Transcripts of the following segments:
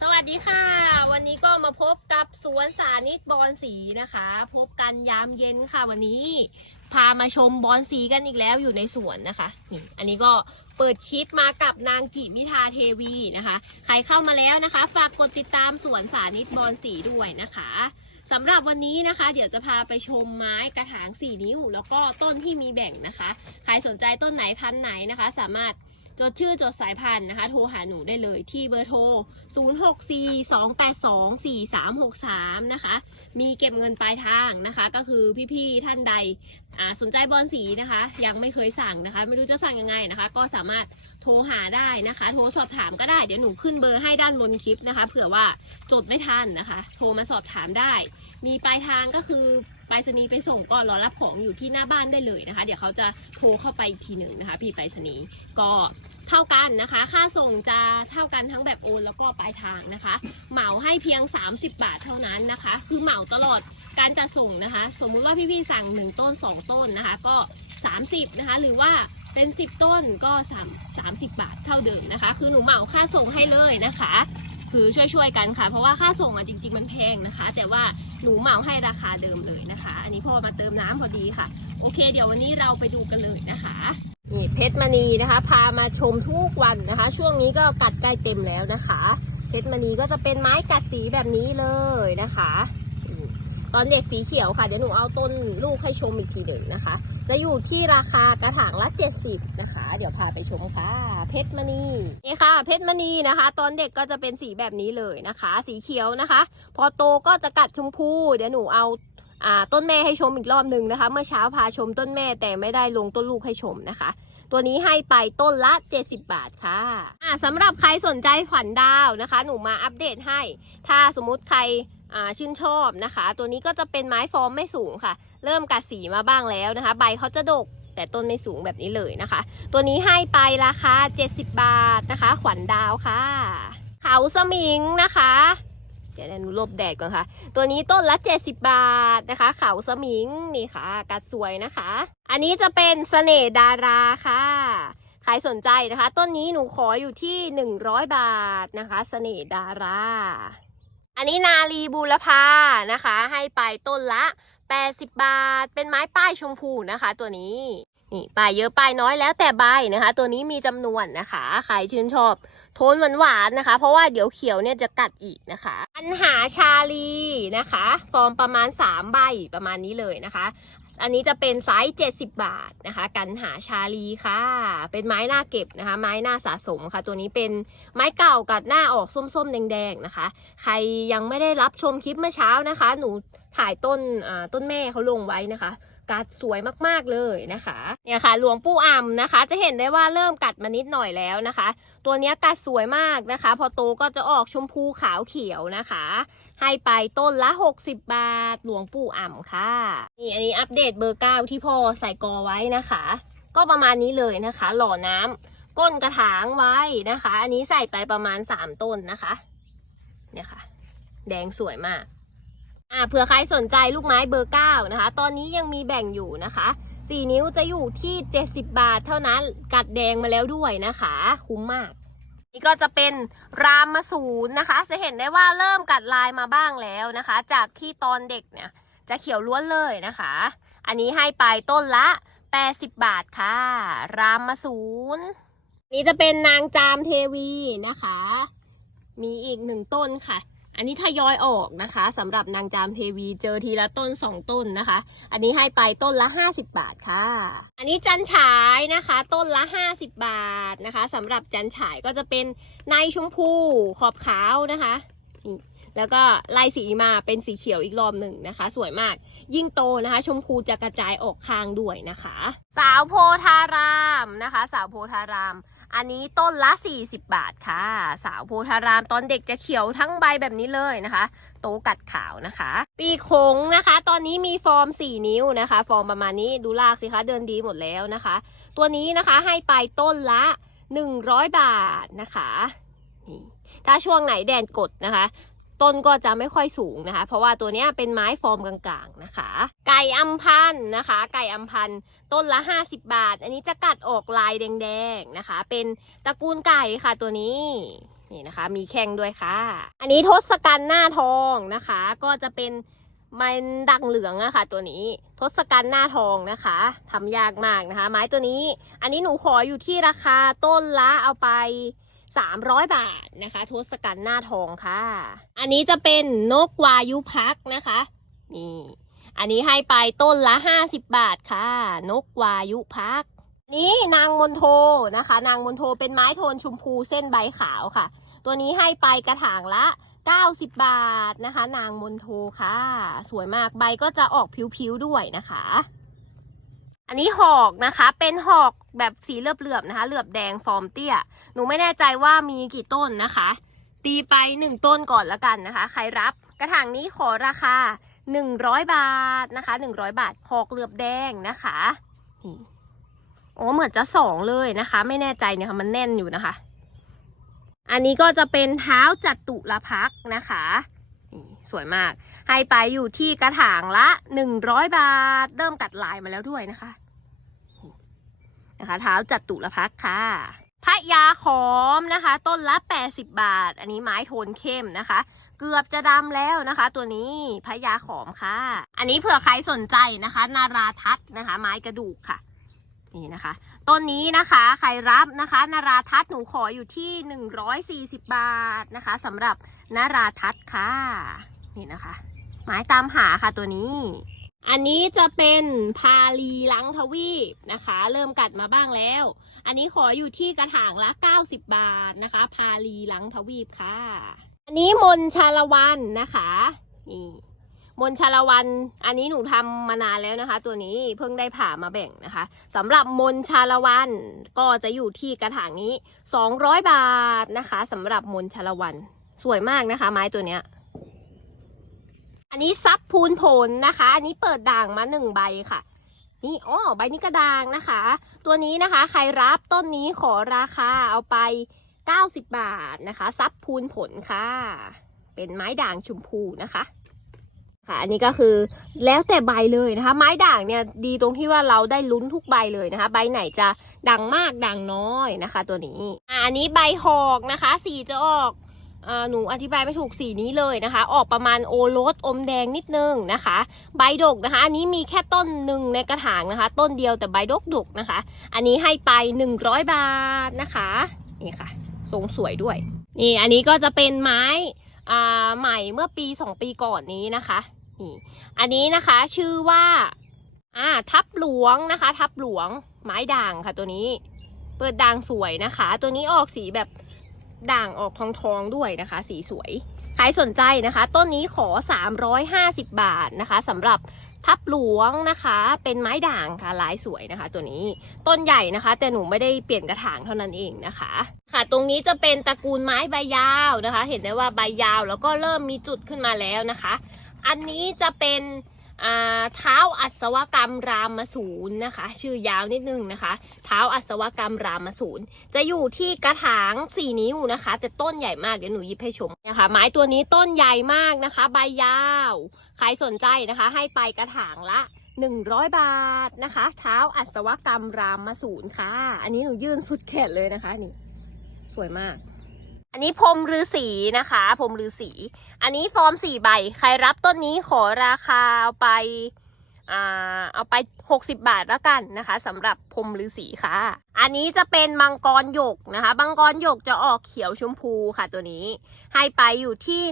สวัสดีค่ะ วันนี้ก็มาพบกับสวนสานิตบอนสีนะคะ พบกันยามเย็นค่ะวันนี้ พามาชมบอนสีกันอีกแล้วอยู่ในสวนนะคะนี่อันนี้ก็เปิดคลิปมากับนางกิมิทาเทวีนะคะ ใครเข้ามาแล้วนะคะ ฝากกดติดตามสวนสานิตบอนสีด้วยนะคะสำหรับวันนี้นะคะ เดี๋ยวจะพาไปชมไม้กระถาง 4 นิ้ว แล้วก็ต้นที่มีแบ่งนะคะ ใครสนใจต้นไหนพันไหนนะคะ สามารถ จดชื่อจดสายพันธุ์นะคะ โทรหาหนูได้เลยที่เบอร์โทร 0642824363 นะคะ มีเก็บเงินปลายทางนะคะ ก็คือพี่ๆท่านใดสนใจบอลสีนะคะ ยังไม่เคยสั่งนะคะ ไม่รู้จะสั่งยังไงนะคะ ก็สามารถโทรหาได้นะคะ โทรสอบถามก็ได้ เดี๋ยวหนูขึ้นเบอร์ให้ด้านบนคลิปนะคะ เผื่อว่าจดไม่ทันนะคะ โทรมาสอบถามได้ มีปลายทางก็คือ ไปรษณีย์ไปส่งก่อนรอรับของอยู่ที่หน้าบ้านได้เลยนะคะ เดี๋ยวเขาจะโทรเข้าไปอีกทีหนึ่งนะคะ พี่ไปรษณีย์ก็เท่ากันนะคะ ค่าส่งจะเท่ากันทั้งแบบโอนแล้วก็ปลายทางนะคะ เหมาให้เพียง 30 บาทเท่านั้นนะคะ คือเหมาตลอดการจะส่งนะคะ สมมุติว่าพี่ๆสั่ง 1 ต้น 2 ต้นนะคะ ก็ 30นะคะ หรือว่าเป็น 10 ต้นก็3 30 บาทเท่าเดิมนะคะ คือหนูเหมาค่าส่งให้เลยนะคะ คือช่วยๆกันค่ะ เพราะว่าค่าส่งอะจริง ๆ มันแพงนะคะ แต่ว่าหนูเหมาให้ราคาเดิมเลยนะคะ อันนี้พ่อมาเติมน้ำพอดีค่ะ โอเค เดี๋ยววันนี้เราไปดูกันเลยนะคะนี่เพชรมณีนะคะ พามาชมทุกวันนะคะ ช่วงนี้ก็กัดใกล้เต็มแล้วนะคะ เพชรมณีก็จะเป็นไม้กัดสีแบบนี้เลยนะคะ ตอนเด็กสีเขียวค่ะเดี๋ยวหนูเอาต้นลูกให้ชมอีกทีหนึ่งนะคะ จะอยู่ที่ราคากระถางละ 70 นะคะ เดี๋ยวพาไปชมค่ะ เพชรมณีนี่ค่ะ เพชรมณีนะคะ ตอนเด็กก็จะเป็นสีแบบนี้เลยนะคะ สีเขียวนะคะ พอโตก็จะกัดชมพู เดี๋ยวหนูเอาอ่าต้นแม่ให้ชมอีกรอบหนึ่งนะคะ เมื่อเช้าพาชมต้นแม่แต่ไม่ได้ลงต้นลูกให้ชมนะคะตัวนี้ให้ไปต้นละ 70 บาทค่ะอ่าสำหรับใครสนใจขวัญดาวนะคะ หนูมาอัปเดตให้ ถ้าสมมุติใคร ชื่นชอบนะคะ ตัวนี้ก็จะเป็นไม้ฟอร์มไม่สูงค่ะ เริ่มกัดสีมาบ้างแล้วนะคะ ใบเขาจะดกแต่ต้นไม่สูงแบบนี้เลยนะคะ ตัวนี้ให้ไปราคา 70 บาทนะคะ ขวัญดาวค่ะ เขาสมิงนะคะเดี๋ยวหนูลบแดดก่อนค่ะ ตัวนี้ต้นละ 70 บาทนะคะ เขาสมิงนี่ค่ะ กัดสวยนะคะ อันนี้จะเป็นเสน่ห์ดาราค่ะ ใครสนใจนะคะ ต้นนี้หนูขออยู่ที่ 100 บาทนะคะเสน่ห์ดารา อันนี้นาลีบูรพานะคะ ให้ไปต้นละ 80 บาท เป็นไม้ป้ายชมพูนะคะ ตัวนี้นี่ป้ายเยอะป้ายน้อยแล้วแต่ใบนะคะ ตัวนี้มีจำนวนนะคะ ใครชื่นชอบ โทนหวานๆนะคะ เพราะว่าเดี๋ยวเขียวเนี่ยจะกัดอีกนะคะปัญหาชาลีนะคะ ฟอร์มประมาณ 3 ใบประมาณนี้เลยนะคะ อันนี้จะเป็นไซส์70 บาทนะคะ กันหาชาลีค่ะ เป็นไม้หน้าเก็บนะคะ ไม้หน้าสะสมค่ะ ตัวนี้เป็นไม้เก่ากัดหน้าออกส้มๆ แดงๆนะคะ ใครยังไม่ได้รับชมคลิปเมื่อเช้านะคะ หนูถ่ายต้นต้นแม่เขาลงไว้นะคะกัดสวยมากๆเลยนะคะเนี่ยค่ะหลวงปู่อ่ำนะคะ จะเห็นได้ว่าเริ่มกัดมานิดหน่อยแล้วนะคะ ตัวนี้กัดสวยมากนะคะ พอโตก็จะออกชมพูขาวเขียวนะคะ ให้ไปต้นละ 60 บาท หลวงปู่อ่ำค่ะ นี่อันนี้อัปเดตเบอร์เก้าที่พ่อใส่กอไว้นะคะ ก็ประมาณนี้เลยนะคะ หล่อน้ำก้นกระถางไว้นะคะ อันนี้ใส่ไปประมาณ 3 ต้นนะคะ เนี่ยค่ะ แดงสวยมาก อ่าเผื่อใครสนใจลูกไม้เบอร์เก้านะคะ ตอนนี้ยังมีแบ่งอยู่นะคะสี่นิ้วจะอยู่ที่ 70 บาท เท่านั้น กัดแดงมาแล้วด้วยนะคะ คุ้มมาก นี่ก็จะเป็นรามมาศูนย์นะคะ จะเห็นได้ว่าเริ่มกัดลายมาบ้างแล้วนะคะ จากที่ตอนเด็กเนี่ยจะเขียวล้วนเลยนะคะ อันนี้ให้ไปต้นละ 80 บาทค่ะ รามมาศูนย์นี่จะเป็นนางจามเทวีนะคะ มีอีกหนึ่งต้นค่ะ อันนี้ทยอยออกนะคะสำหรับนางจามเทวีเจอทีละต้นสองต้นนะคะ อันนี้ให้ไปต้นละ 50 บาทค่ะ อันนี้จันฉายนะคะ ต้นละ 50 บาทนะคะสำหรับจันฉายก็จะเป็นในชมพูขอบขาวนะคะนี่แล้วก็ลายสีมาเป็นสีเขียวอีกรอบหนึ่งนะคะ สวยมากยิ่งโตนะคะ ชมพูจะกระจายออกข้างด้วยนะคะ สาวโพธารามนะคะ สาวโพธาราม อันนี้ต้นละ 40 บาทค่ะ สาวโพธารามตอนเด็กจะเขียวทั้งใบแบบนี้เลยนะคะ โตกัดขาวนะคะ ปีคงนะคะ ตอนนี้มีฟอร์ม 4 นิ้วนะคะ ฟอร์มประมาณนี้ดูลากสิคะเดินดีหมดแล้วนะคะ ตัวนี้นะคะให้ไปต้นละ 100 บาทนะคะนี่ถ้าช่วงไหนแดนกดนะคะ ต้นก็จะไม่ค่อยสูงนะคะ เพราะว่าตัวนี้เป็นไม้ฟอร์มกลางๆนะคะ ไก่อัมพันธ์นะคะ ไก่อัมพันธ์ต้นละ 50 บาท อันนี้จะกัดออกลายแดงๆนะคะ เป็นตระกูลไก่ค่ะตัวนี้นี่นะคะ มีแข้งด้วยค่ะ อันนี้ทศกัณฐ์หน้าทองนะคะ ก็จะเป็นมันดังเหลืองอะค่ะ ตัวนี้ทศกัณฐ์หน้าทองนะคะทำยากมากนะคะ ไม้ตัวนี้ อันนี้หนูขออยู่ที่ราคาต้นละเอาไป 300 บาทนะคะทศกัณฐ์หน้าทองค่ะ อันนี้จะเป็นนกวายุพักนะคะนี่อันนี้ให้ไปต้นละ 50 บาทค่ะ นกวายุพัก นี้นางมนโทนะคะ นางมนโทเป็นไม้โทนชมพูเส้นใบขาวค่ะ ตัวนี้ให้ไปกระถางละ 90 บาทนะคะ นางมนโทค่ะ สวยมากใบก็จะออกผิวๆด้วยนะคะ อันนี้หอกนะคะ เป็นหอกแบบสีเหลือบๆนะคะ เหลือบแดงฟอร์มเตี้ย หนูไม่แน่ใจว่ามีกี่ต้นนะคะ ตีไปหนึ่งต้นก่อนละกันนะคะ ใครรับ กระถางนี้ขอราคา100บาทนะคะ100บาท หอกเหลือบแดงนะคะนี่โอ้เหมือนจะสองเลยนะคะ ไม่แน่ใจเนี่ยค่ะมันแน่นอยู่นะคะ อันนี้ก็จะเป็นเท้าจัตุรพักนะคะ สวยมาก ให้ไปอยู่ที่กระถางละ 100 บาท เริ่มกัดลายมาแล้วด้วยนะคะ นะคะเท้าจัดตุรพักค่ะพระยาขอมนะคะ ต้นละ 80 บาท อันนี้ไม้โทนเข้มนะคะ เกือบจะดำแล้วนะคะ ตัวนี้พระยาขอมค่ะ อันนี้เผื่อใครสนใจนะคะ นาราทัศนะคะ ไม้กระดูกค่ะ นี่นะคะ ต้นนี้นะคะใครรับนะคะ นาราทัศหนูขออยู่ที่ 140 บาทนะคะสำหรับนาราทัศค่ะ นี่นะคะไม้ตามหาค่ะตัวนี้ อันนี้จะเป็นพาลีลังทวีปนะคะ เริ่มกัดมาบ้างแล้ว อันนี้ขออยู่ที่กระถางละ 90 บาทนะคะ พาลีลังทวีปค่ะ อันนี้มนชาละวันนะคะนี่มนชาละวัน อันนี้หนูทำมานานแล้วนะคะ ตัวนี้เพิ่งได้ผ่ามาแบ่งนะคะสำหรับมนชาละวันก็จะอยู่ที่กระถางนี้ 200 บาทนะคะสำหรับมนชาละวัน สวยมากนะคะ ไม้ตัวเนี้ย อันนี้ซับพูนผลนะคะ อันนี้เปิดด่างมาหนึ่งใบค่ะ นี่อ๋อใบนี้กระด่างนะคะ ตัวนี้นะคะ ใครรับต้นนี้ขอราคาเอาไป 90 บาทนะคะซับพูนผลค่ะ เป็นไม้ด่างชมพูนะคะ ค่ะ อันนี้ก็คือแล้วแต่ใบเลยนะคะ ไม้ด่างเนี่ยดีตรงที่ว่าเราได้ลุ้นทุกใบเลยนะคะ ใบไหนจะดังมากดังน้อยนะคะ ตัวนี้อันนี้ใบหอกนะคะ สีจะออก หนูอธิบายไม่ถูกสีนี้เลยนะคะ ออกประมาณโอรสอมแดงนิดนึงนะคะ ใบดกนะคะ อันนี้มีแค่ต้นหนึ่งในกระถางนะคะ ต้นเดียวแต่ใบดกดกนะคะ อันนี้ให้ไป 100 บาทนะคะนี่ค่ะทรงสวยด้วย นี่อันนี้ก็จะเป็นไม้ใหม่เมื่อปี 2 ปีก่อนนี้นะคะนี่อันนี้นะคะชื่อว่าอ่าทับหลวงนะคะ ทับหลวงไม้ด่างค่ะตัวนี้ เปิดด่างสวยนะคะ ตัวนี้ออกสีแบบ ด่างออกทองทองๆด้วยนะคะ สีสวย ใครสนใจนะคะ ต้นนี้ขอ 350 บาทนะคะสำหรับทับหลวงนะคะ เป็นไม้ด่างค่ะลายสวยนะคะ ตัวนี้ต้นใหญ่นะคะ แต่หนูไม่ได้เปลี่ยนกระถางเท่านั้นเองนะคะ ค่ะ ตรงนี้จะเป็นตระกูลไม้ใบยาวนะคะ เห็นได้ว่าใบยาวแล้วก็เริ่มมีจุดขึ้นมาแล้วนะคะ อันนี้จะเป็น เท้าอัศวกรรมรามสูรนะคะ ชื่อยาวนิดนึงนะคะ เท้าอัศวกรรมรามสูรจะอยู่ที่กระถาง4นิ้วนะคะ แต่ต้นใหญ่มากเดี๋ยวหนูยิบให้ชมนะคะ ไม้ตัวนี้ต้นใหญ่มากนะคะ ใบยาว ใครสนใจนะคะ ให้ไปกระถางละ100บาทนะคะ เท้าอัศวกรรมรามสูรค่ะ อันนี้หนูยื่นสุดแขนเลยนะคะนี่ สวยมาก อันนี้พรมฤาษีนะคะพรมฤาษีอันนี้ฟอร์มสี่ใบ ใครรับต้นนี้ขอราคาเอาไปอ่าเอาไป 60 บาทแล้วกันนะคะสำหรับพรมฤาษีค่ะ อันนี้จะเป็นมังกรหยกนะคะมังกรหยกจะออกเขียวชมพูค่ะตัวนี้ ให้ไปอยู่ที่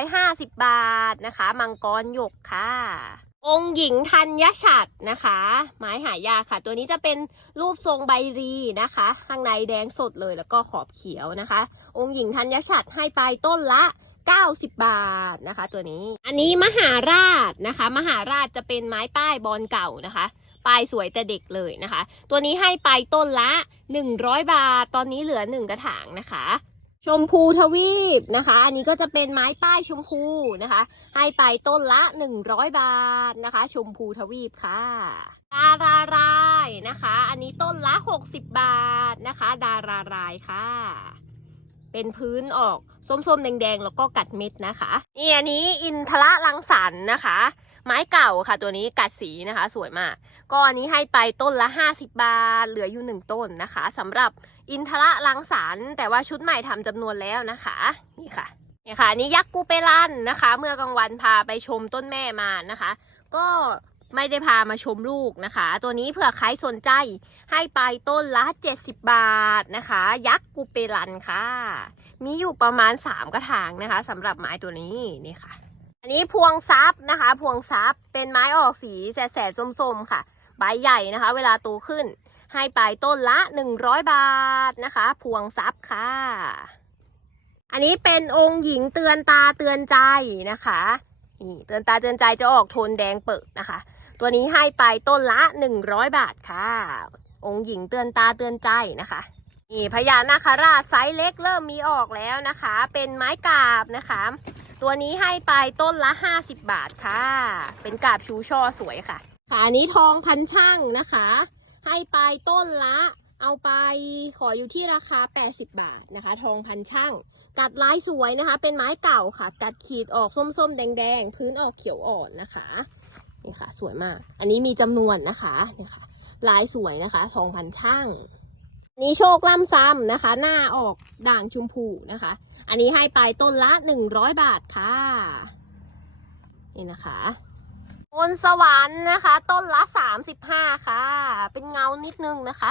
150 บาทนะคะ มังกรหยกค่ะ องค์หญิงธัญฉัตรนะคะ ไม้หายากค่ะ ตัวนี้จะเป็นรูปทรงใบรีนะคะ ข้างในแดงสดเลยแล้วก็ขอบเขียวนะคะ องค์หญิงธัญฉัตรให้ไปต้นละ 90 บาทนะคะ ตัวนี้ อันนี้มหาราชนะคะ มหาราชจะเป็นไม้ป้ายบอลเก่านะคะป้ายสวยแต่เด็กเลยนะคะ ตัวนี้ให้ไปต้นละ 100 บาท ตอนนี้เหลือ 1 กระถางนะคะ ชมพูทวีปนะคะ อันนี้ก็จะเป็นไม้ป้ายชมพูนะคะ ให้ไปต้นละ100บาทนะคะ ชมพูทวีปค่ะดารารายนะคะ อันนี้ต้นละ60บาทนะคะ ดารารายค่ะ เป็นพื้นออกส้มๆ แดงๆ แล้วก็กัดเม็ดนะคะนี่อันนี้อินทระลังสรรค์นะคะ ไม้เก่าค่ะ ตัวนี้กัดสีนะคะ สวยมาก ก็อันนี้ให้ไปต้นละ 50 บาท เหลืออยู่ 1 ต้นนะคะสำหรับ อินทระลังสารแต่ว่าชุดใหม่ทำจำนวนแล้วนะคะ นี่ค่ะนี่ค่ะนี่ยักษ์กูเปรันนะคะ เมื่อกลางวันพาไปชมต้นแม่มานะคะ ก็ไม่ได้พามาชมลูกนะคะ ตัวนี้เผื่อใครสนใจให้ไปต้นละ 70 บาทนะคะ ยักษ์กูเปรันค่ะ มีอยู่ประมาณ 3 กระถางนะคะสำหรับไม้ตัวนี้นี่ค่ะ อันนี้พวงซับนะคะ พวงซับเป็นไม้ออกสีแสดๆส้มๆค่ะ ใบใหญ่นะคะ เวลาโตขึ้น ให้ไปต้นละ 100 บาทนะคะ พวงซับค่ะ อันนี้เป็นองค์หญิงเตือนตาเตือนใจนะคะนี่เตือนตาเตือนใจจะออกโทนแดงเปิดนะคะ ตัวนี้ให้ไปต้นละ 100 บาทค่ะ องค์หญิงเตือนตาเตือนใจนะคะนี่พญานาคราชไซส์เล็กเริ่มมีออกแล้วนะคะ เป็นไม้กาบนะคะ ตัวนี้ให้ไปต้นละ 50 บาทค่ะ เป็นกาบชูช่อสวยค่ะค่ะอันนี้ทองพันช่างนะคะ ให้ไปต้นละ เอาไปขออยู่ที่ราคา 80 บาทนะคะ ทองพันช่าง กัดลายสวยนะคะ เป็นไม้เก่าค่ะ กัดขีดออกส้มๆ แดงๆ พื้นออกเขียวอ่อนนะคะ นี่ค่ะ สวยมาก อันนี้มีจำนวนนะคะเนี่ยค่ะ ลายสวยนะคะ ทองพันช่างนนี้โชคล่ำซ้ำนะคะ หน้าออกด่างชมพูนะคะ อันนี้ให้ไปต้นละ 100 บาทค่ะ นี่นะคะ มนสวรรค์นะคะ ต้นละ35ค่ะ เป็นเงานิดนึงนะคะ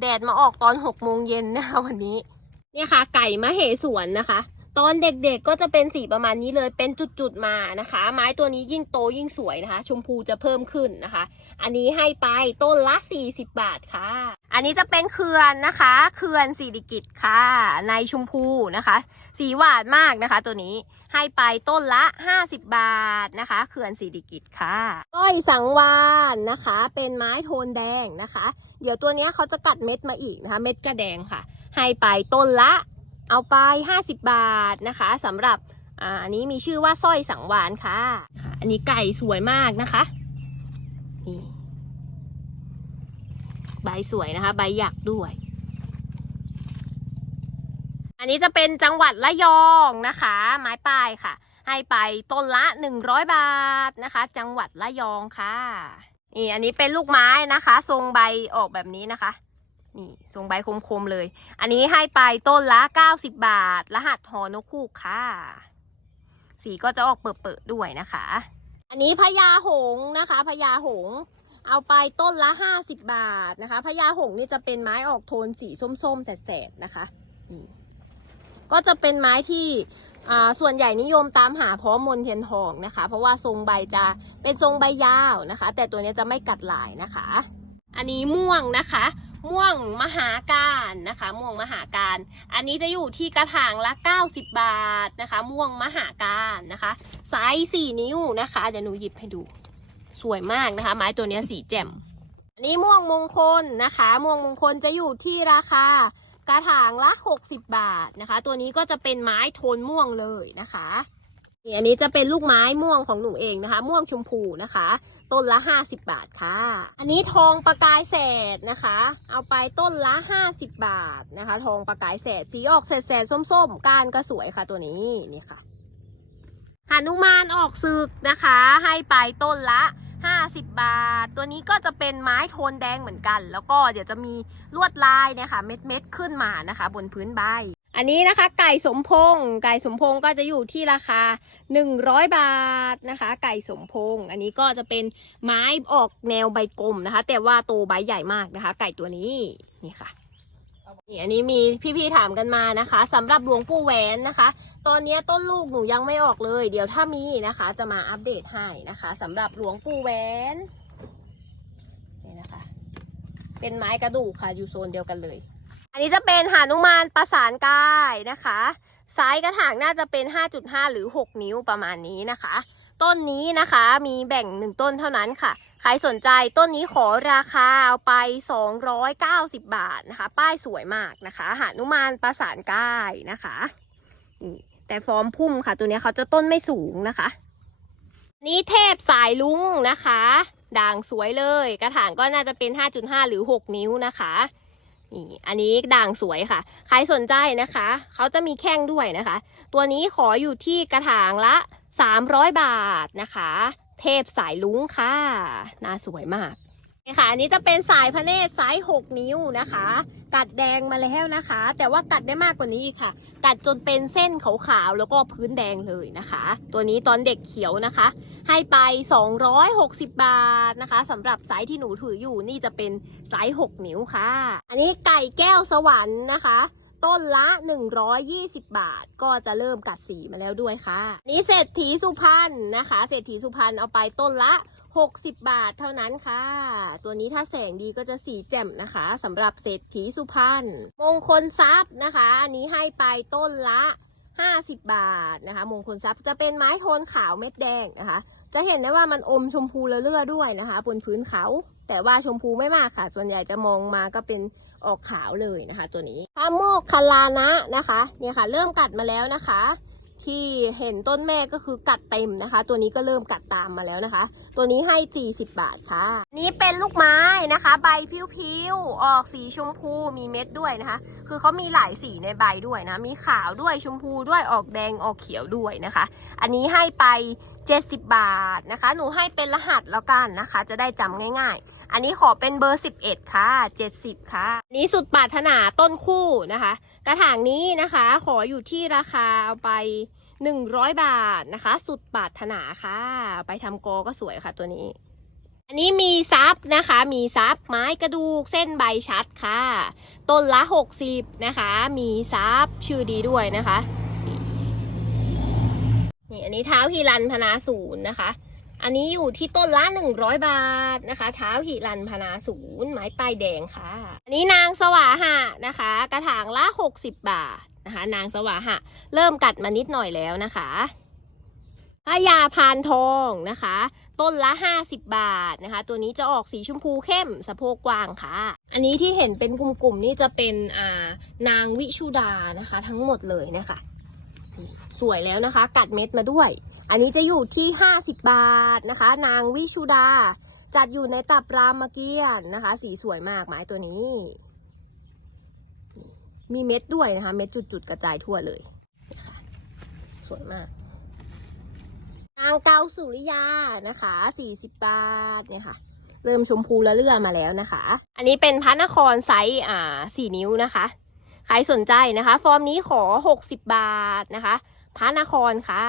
แดดมาออกตอน6โมงเย็นนะคะวันนี้ เนี่ยค่ะ ไก่มะเหสวนนะคะ ตอนเด็กๆก็จะเป็นสีประมาณนี้เลยเป็นจุดๆมานะคะ ไม้ตัวนี้ยิ่งโตยิ่งสวยนะคะ ชมพูจะเพิ่มขึ้นนะคะ อันนี้ให้ไปต้นละ40บบาทค่ะ อันนี้จะเป็นเขื่อนนะคะเขื่อนสิริกิตค่ะ ในชมพูนะคะ สีหวานมากนะคะ ตัวนี้ ให้ไปต้นละ 50 บาทนะคะเขื่อนสิริกิตค่ะก้อยสังวานนะคะ เป็นไม้โทนแดงนะคะ เดี๋ยวตัวนี้เขาจะกัดเม็ดมาอีกนะคะ เม็ดกระแดงค่ะ ให้ไปต้นละ เอาไป 50 บาทนะคะสำหรับอ,อันนี้มีชื่อว่าสร้อยสังวานค่ะค่ะ อันนี้ไก่สวยมากนะคะนี่ใบสวยนะคะ ใบหยักด้วย นนี้จะเป็นจังหวัดระยองนะคะ ไม้ปลายค่ะ ให้ไปต้นละ 100 บาทนะคะ จังหวัดระยองค่ะนี่อันนี้เป็นลูกไม้นะคะ ทรงใบออกแบบนี้นะคะนี่ทรงใบคมๆเลย อันนี้ให้ไปต้นละ 90 บาท รหัสหอนกคูกค่ะ สีก็จะออกเปิดๆด้วยนะคะ อันนี้พญาหงนะคะพญาหง เอาไปต้นละ 50 บาทนะคะพญาหงนี่จะเป็นไม้ออกโทนสีส้มๆแสดๆนะคะนี่ ก็จะเป็นไม้ที่ส่วนใหญ่นิยมตามหาเพราะมนเทียนทองนะคะ เพราะว่าทรงใบจะเป็นทรงใบยาวนะคะ แต่ตัวนี้จะไม่กัดหลายนะคะ อันนี้ม่วงนะคะ ม่วงมหาการนะคะ ม่วงมหาการ อันนี้จะอยู่ที่กระถางละ 90 บาทนะคะ ม่วงมหาการนะคะไซส์4นิ้วนะคะเดี๋ยวหนูหยิบให้ดูสวยมากนะคะ ไม้ตัวนี้สีแจ่มอันนี้ม่วงมงคลนะคะ ม่วงมงคลจะอยู่ที่ราคา กระถางละ 60 บาทนะคะ ตัวนี้ก็จะเป็นไม้โทนม่วงเลยนะคะนี่อันนี้จะเป็นลูกไม้ม่วงของหนูเองนะคะ ม่วงชมพูนะคะ ต้นละ 50 บาทค่ะ อันนี้ทองประกายแสดนะคะ เอาไปต้นละ 50 บาทนะคะ ทองประกายแสดสีออกแสดๆส้มๆก้านก็สวยค่ะ ตัวนี้นี่ค่ะหานุมานออกศึกนะคะ ให้ไปต้นละ 50 บาท ตัวนี้ก็จะเป็นไม้โทนแดงเหมือนกัน แล้วก็เดี๋ยวจะมีลวดลายเนี่ยค่ะเม็ดขึ้นมานะคะ บนพื้นใบ อันนี้นะคะไก่สมพงไก่สมพงก็จะอยู่ที่ราคา 100 บาทนะคะ ไก่สมพงอันนี้ก็จะเป็นไม้ออกแนวใบกลมนะคะ แต่ว่าโตใบใหญ่มากนะคะ ไก่ตัวนี้นี่ค่ะนี่อันนี้มีพี่ๆถามกันมานะคะสำหรับหลวงปู่แหวนนะคะ ตอนนี้ต้นลูกหนูยังไม่ออกเลย เดี๋ยวถ้ามีนะคะ จะมาอัปเดตให้นะคะสำหรับหลวงปู่แหวนนี่นะคะ เป็นไม้กระดูกค่ะอยู่โซนเดียวกันเลย อันนี้จะเป็นหานุมานประสานกายนะคะไซส์กระถางน่าจะเป็น 5.5 หรือ 6 นิ้วประมาณนี้นะคะ ต้นนี้นะคะมีแบ่งหนึ่งต้นเท่านั้นค่ะ ใครสนใจต้นนี้ขอราคาเอาไป 290 บาทนะคะ ป้ายสวยมากนะคะหานุมานประสานกายนะคะนี่ แต่ฟอร์มพุ่มค่ะ ตัวนี้เขาจะต้นไม่สูงนะคะ นี่เทพสายลุงนะคะ ด่างสวยเลย กระถางก็น่าจะเป็น 5.5 หรือ 6 นิ้วนะคะนี่อันนี้ด่างสวยค่ะ ใครสนใจนะคะ เขาจะมีแข้งด้วยนะคะ ตัวนี้ขออยู่ที่กระถางละ 300 บาทนะคะ เทพสายลุงค่ะ น่าสวยมาก ค่ะอันนี้จะเป็นสายพระเนตรไซส์ 6 นิ้วนะคะ กัดแดงมาแล้วนะคะ แต่ว่ากัดได้มากกว่านี้อีกค่ะ กัดจนเป็นเส้นขาวๆแล้วก็พื้นแดงเลยนะคะ ตัวนี้ตอนเด็กเขียวนะคะ ให้ไป 260 บาทนะคะสำหรับไซส์ที่หนูถืออยู่นี่จะเป็นไซส์ 6 นิ้วค่ะ อันนี้ไก่แก้วสวรรค์นะคะต้นละ 120 บาท ก็จะเริ่มกัดสีมาแล้วด้วยค่ะ นี้เศรษฐีสุพรรณนะคะ เศรษฐีสุพรรณเอาไปต้นละ 60 บาทเท่านั้นค่ะ ตัวนี้ถ้าแสงดีก็จะสีแจ่มนะคะสำหรับเศรษฐีสุพรรณมงคลทรัพย์นะคะ อันนี้ให้ไปต้นละ 50 บาทนะคะ มงคลทรัพย์จะเป็นไม้โทนขาวเม็ดแดงนะคะ จะเห็นได้ว่ามันอมชมพูเลือๆด้วยนะคะ บนพื้นเขา แต่ว่าชมพูไม่มากค่ะ ส่วนใหญ่จะมองมาก็เป็นออกขาวเลยนะคะ ตัวนี้พระโมกขลานะนะคะเนี่ยค่ะ เริ่มกัดมาแล้วนะคะ ที่เห็นต้นแม่ก็คือกัดเต็มนะคะ ตัวนี้ก็เริ่มกัดตามมาแล้วนะคะ ตัวนี้ให้ 40 บาทค่ะ นี้เป็นลูกไม้นะคะ ใบพิ้วๆ ออกสีชมพูมีเม็ดด้วยนะคะ คือเขามีหลายสีในใบด้วยนะ มีขาวด้วยชมพูด้วยออกแดงออกเขียวด้วยนะคะ อันนี้ให้ไป 70 บาทนะคะ หนูให้เป็นรหัสแล้วกันนะคะ จะได้จำง่ายๆ อันนี้ขอเป็นเบอร์ 11 ค่ะ 70 ค่ะนนี้สุดปรารถนาต้นคู่นะคะ กระถางนี้นะคะ ขออยู่ที่ราคาเอาไป 100 บาทนะคะ สุดปาถนาค่ะ ไปทำโกก็สวยค่ะตัวนี้ อันนี้มีซับนะคะ มีซับไม้กระดูกเส้นใบชัดค่ะ ต้นละ 60 นะคะ มีซับชื่อดีด้วยนะคะนี่อันนี้เท้าฮิรันพนาศูนย์นะคะ อันนี้อยู่ที่ต้นละ 100 บาทนะคะเท้าหิรันพนาศูนย์ไม้ป้ายแดงค่ะ อันนี้นางสวาหะนะคะ กระถางละ 60 บาทนะคะ นางสวาหะเริ่มกัดมานิดหน่อยแล้วนะคะพยาพานทองนะคะ ต้นละ 50 บาทนะคะ ตัวนี้จะออกสีชมพูเข้มสะโพกกว้างค่ะ อันนี้ที่เห็นเป็นกลุ่มๆนี่จะเป็นอ่านางวิชุดานะคะ ทั้งหมดเลยนะคะ สวยแล้วนะคะ กัดเม็ดมาด้วย อันนี้จะอยู่ที่ 50 บาทนะคะ นางวิชุดา จัดอยู่ในตับรามเกียรตินะคะ สีสวยมากไม้ตัวนี้ มีเม็ดด้วยนะคะ เม็ดจุดๆกระจายทั่วเลยนะคะสวยมาก นางเกาสุริยานะคะ 40 บาทเนี่ยค่ะ เริ่มชมพูละเลื่อมาแล้วนะคะ อันนี้เป็นพระนครไซส์อ่า 4 นิ้วนะคะ ใครสนใจนะคะ ฟอร์มนี้ขอ 60 บาทนะคะ พระนครค่ะ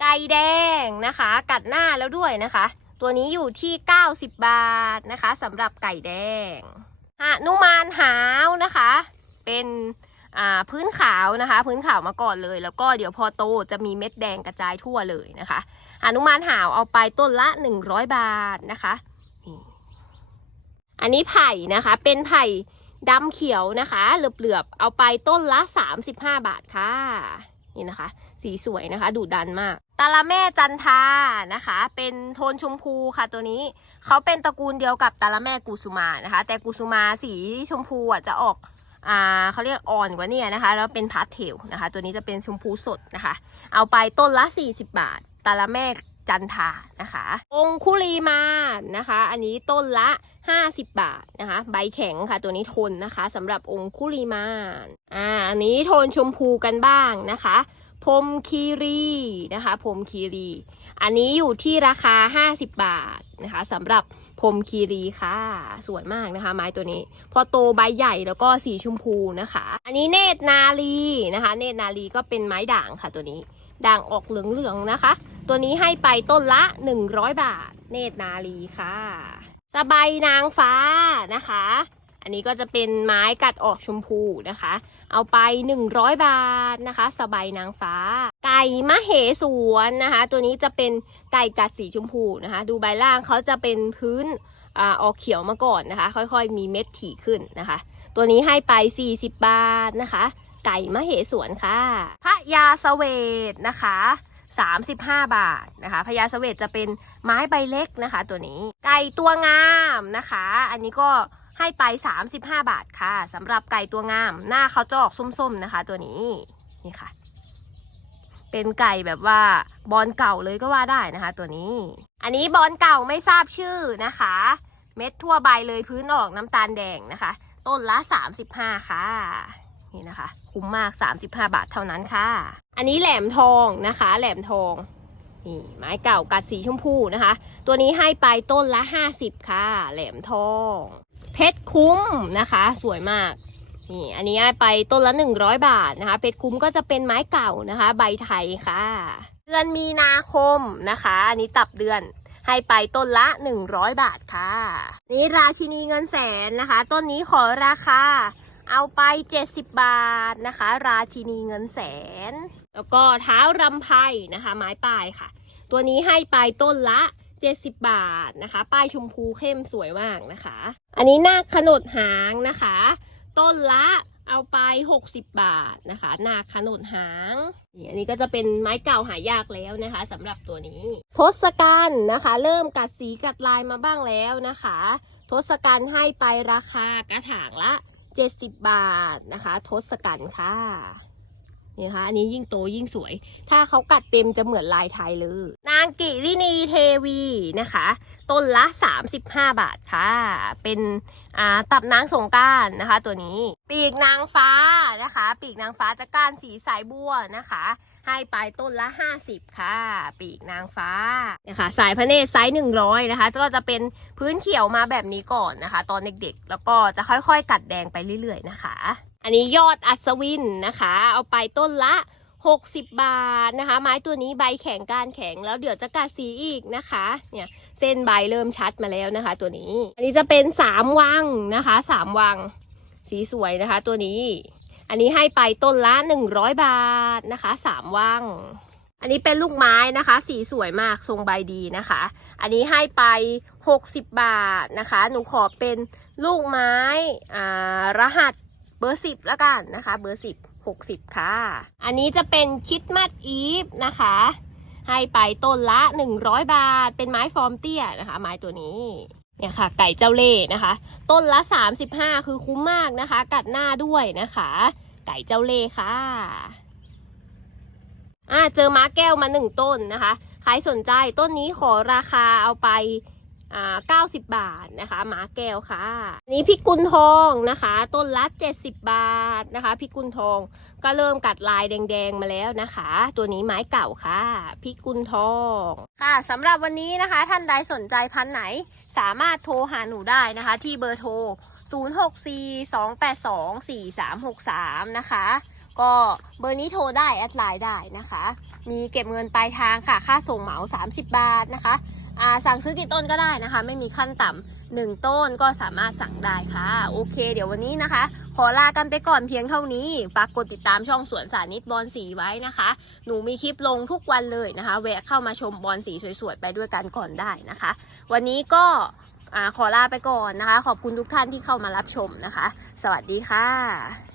ไก่แดงนะคะ กัดหน้าแล้วด้วยนะคะ ตัวนี้อยู่ที่ 90 บาทนะคะสำหรับไก่แดงหนุมานหาวนะคะ เป็นพื้นขาวนะคะ พื้นขาวมาก่อนเลย แล้วก็เดี๋ยวพอโตจะมีเม็ดแดงกระจายทั่วเลยนะคะหนุมานหาวเอาไปต้นละ 100 บาทนะคะนี่อันนี้ไผ่นะคะ เป็นไผ่ดำเขียวนะคะ เหลือบๆ เอาไปต้นละ 35 บาทค่ะ นี่นะคะ สีสวยนะคะ ดุดันมาก ตาละแม่จันทานะคะ เป็นโทนชมพูค่ะตัวนี้ เขาเป็นตระกูลเดียวกับตาละแม่กุสุมานะคะ แต่กุสุมาสีชมพูอะจะออกอ่าเขาเรียกอ่อนกว่านี่นะคะ แล้วเป็นพาสเทลนะคะ ตัวนี้จะเป็นชมพูสดนะคะ เอาไปต้นละ 40 บาท ตาละแม่จันทานะคะ องคุลีมานนะคะ อันนี้ต้นละ 50 บาทนะคะ ใบแข็งค่ะ ตัวนี้ทนนะคะสำหรับองคุลีมานอ่าอันนี้โทนชมพูกันบ้างนะคะพรมคีรีนะคะพรมคีรี อันนี้อยู่ที่ราคา 50 บาทนะคะสำหรับพรมคีรีค่ะ สวยมากนะคะ ไม้ตัวนี้ พอโตใบใหญ่แล้วก็สีชมพูนะคะ อันนี้เนตรนาลีนะคะ เนตรนาลีก็เป็นไม้ด่างค่ะตัวนี้ ด่างออกเหลืองๆนะคะ ตัวนี้ให้ไปต้นละ 100 บาท เนตรนาลีค่ะ สบายนางฟ้านะคะ อันนี้ก็จะเป็นไม้กัดออกชมพูนะคะ เอาไป 100 บาทนะคะ สบายนางฟ้า ไก่มะเหสวนนะคะ ตัวนี้จะเป็นไก่กัดสีชมพูนะคะ ดูใบล่างเขาจะเป็นพื้นอออกเขียวมาก่อนนะคะ ค่อยๆ มีเม็ดถี่ขึ้นนะคะ ตัวนี้ให้ไป 40 บาทนะคะ ไก่มะเหสวนค่ะ พระยาเสเวตนะคะ 35 บาทนะคะพญาเสวตจะเป็นไม้ใบเล็กนะคะ ตัวนี้ไก่ตัวงามนะคะ อันนี้ก็ให้ไป 35 บาทค่ะสำหรับไก่ตัวงาม หน้าเขาจะออกส้มๆนะคะ ตัวนี้นี่ค่ะ เป็นไก่แบบว่าบอลเก่าเลยก็ว่าได้นะคะ ตัวนี้ อันนี้บอลเก่าไม่ทราบชื่อนะคะ เม็ดทั่วใบเลยพื้นออกน้ำตาลแดงนะคะ ต้นละ 35 ค่ะ นี่นะคะ คุ้มมาก 35 บาทเท่านั้นค่ะ อันนี้แหลมทองนะคะ แหลมทองนี่ไม้เก่ากัดสีชมพูนะคะ ตัวนี้ให้ไปต้นละ 50 ค่ะ แหลมทอง เพชรคุ้มนะคะ สวยมากนี่อันนี้ให้ไปต้นละ 100 บาทนะคะ เพชรคุ้มก็จะเป็นไม้เก่านะคะ ใบไทยค่ะ เดือนมีนาคมนะคะ อันนี้ตับเดือนให้ไปต้นละ 100 บาทค่ะ นี่ราชินีเงินแสนนะคะ ต้นนี้ขอราคา เอาไป 70 บาทนะคะ ราชินีเงินแสน แล้วก็เท้ารำไพนะคะ ไม้ปลายค่ะ ตัวนี้ให้ไปต้นละ 70 บาทนะคะ ป้ายชมพูเข้มสวยมากนะคะ อันนี้นาคขนดหางนะคะ ต้นละเอาไป 60 บาทนะคะนาคขนดหางนี่อันนี้ก็จะเป็นไม้เก่าหายากแล้วนะคะสำหรับตัวนี้ ทศกัณฐ์นะคะ เริ่มกัดสีกัดลายมาบ้างแล้วนะคะ ทศกัณฐ์ให้ไปราคากระถางละ 70 บาทนะคะทศกัณฐ์ค่ะนี่นะคะอันนี้ยิ่งโตยิ่งสวย ถ้าเขากัดเต็มจะเหมือนลายไทยเลย นางกิรินีเทวีนะคะ ต้นละ 35 บาทค่ะ เป็นอ่าตับนางสงการนะคะ ตัวนี้ ปีกนางฟ้านะคะ ปีกนางฟ้าจะก้านสีสายบัวนะคะ ให้ไปต้นละ 50 ค่ะ ปีกนางฟ้านะคะสายพระเนตรไซส์100 นะคะ ก็จะเป็นพื้นเขียวมาแบบนี้ก่อนนะคะ ตอนเด็กๆ แล้วก็จะค่อยๆ กัดแดงไปเรื่อยๆ นะคะ อันนี้ยอดอัศวินนะคะ เอาไปต้นละ 60 บาทนะคะ ไม้ตัวนี้ใบแข็งกานแข็งแล้วเดี๋ยวจะกัดสีอีกนะคะ เนี่ยเส้นใบเริ่มชัดมาแล้วนะคะ ตัวนี้ อันนี้จะเป็นสามวังนะคะสามวัง สีสวยนะคะ ตัวนี้ อันนี้ให้ไปต้นละ 100 บาทนะคะสามวังอันนี้เป็นลูกไม้นะคะ สีสวยมากทรงใบดีนะคะ อันนี้ให้ไป 60 บาทนะคะ หนูขอเป็นลูกไม้อ่ารหัสเบอร์สิบแล้วกันนะคะ เบอร์สิบหกสิบค่ะ อันนี้จะเป็นคิดมัดอีฟนะคะ ให้ไปต้นละ 100 บาท เป็นไม้ฟอร์มเตี้ยนะคะ ไม้ตัวนี้ เนี่ยค่ะ ไก่เจ้าเล่นะคะ ต้นละ 35 คือคุ้มมากนะคะ กัดหน้าด้วยนะคะ ไก่เจ้าเล่ค่ะอ่าเจอม้าแก้วมาหนึ่งต้นนะคะใครสนใจต้นนี้ขอราคาเอาไปอ่า90 บาทนะคะม้าแก้วค่ะนนี้พิกุลทองนะคะ ต้นละ 70 บาทนะคะ พิกุลทอง ก็เริ่มกัดลายแดงๆมาแล้วนะคะ ตัวนี้ไม้เก่าค่ะพิกุลทองค่ะสำหรับวันนี้นะคะ ท่านใดสนใจพันธุ์ไหน สามารถโทรหาหนูได้นะคะ ที่เบอร์โทร 0642824363 นะคะ ก็เบอร์นี้โทรได้แอดไลน์ได้นะคะ มีเก็บเงินปลายทางค่ะ ค่าส่งเหมา 30 บาทนะคะ สั่งซื้อกี่ต้นก็ได้นะคะ ไม่มีขั้นต่ำหนึ่งต้นก็สามารถสั่งได้ค่ะ โอเค เดี๋ยววันนี้นะคะ ขอลากันไปก่อนเพียงเท่านี้ฝากกดติดตามช่องสวนสานิตบอลสีไว้นะคะ หนูมีคลิปลงทุกวันเลยนะคะแวะเข้ามาชมบอลสีสวยๆไปด้วยกันก่อนได้นะคะ วันนี้ก็อขอลาไปก่อนนะคะ ขอบคุณทุกท่านที่เข้ามารับชมนะคะ สวัสดีค่ะ